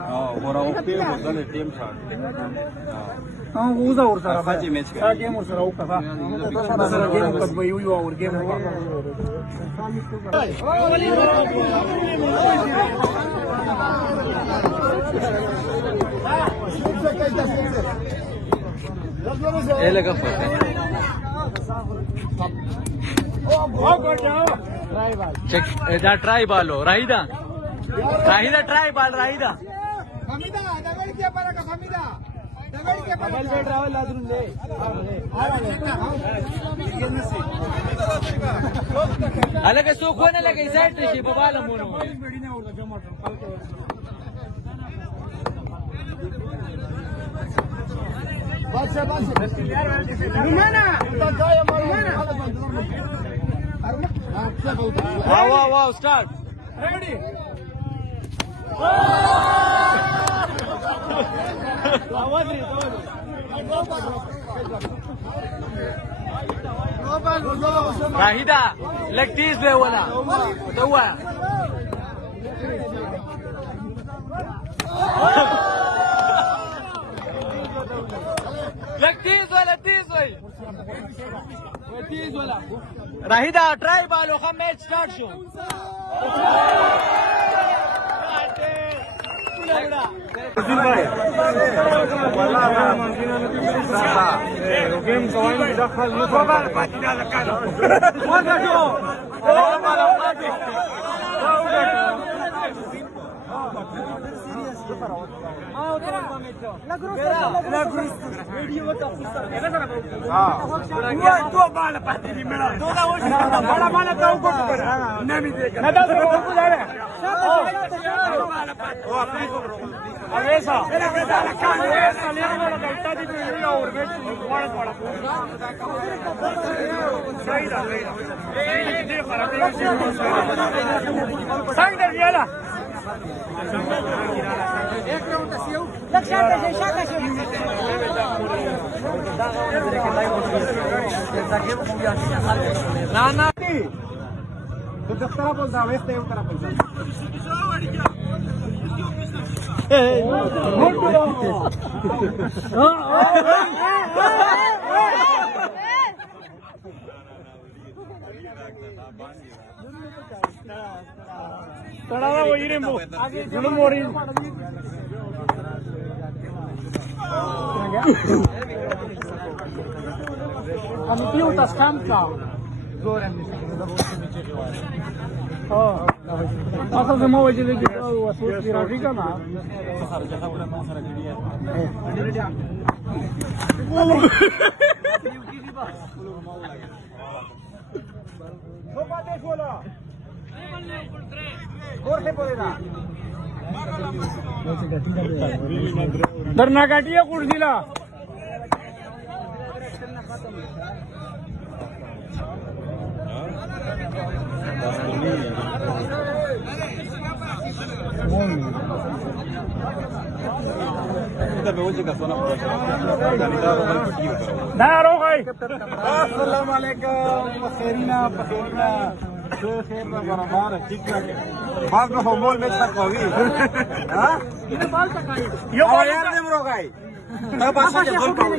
ورا اوپی بدل ټیم شاټ وزا ورسره باندې میچ کوي گیم ورسره وکړه سره گیم کوي یو اور گیم ايه لگا فرق چک دا ټرای بالو راهیدا ټرای بال راهیدا حمیدا دغړ کې پرګه حمیدا دغړ کې پرګه بل ډراول لازم دی الګه سو کو نه لګي سایت شي په بالا مونږ بادشاہ رومانا واو start ready راهیدا لګ تیز دی ولا دوا لګ تیز ولا راهیدا ټرای بالو خو میچ سٹارټ شو گیم کوي دا خاص نه خبر پاتې نه لکانو اصل زما وجه دې وسوس دی راځي کنه no pates bola Jorge podrá darna काटिया कुठ दिला السلام علیکم خیرینا بخیرینا خیر برابر ٹھیک ٹھاک بعد میں مول میں تک ہوئی ہاں یہ بال تکائی یہ یار دے مرو گئی تا پاسا کے گول پاو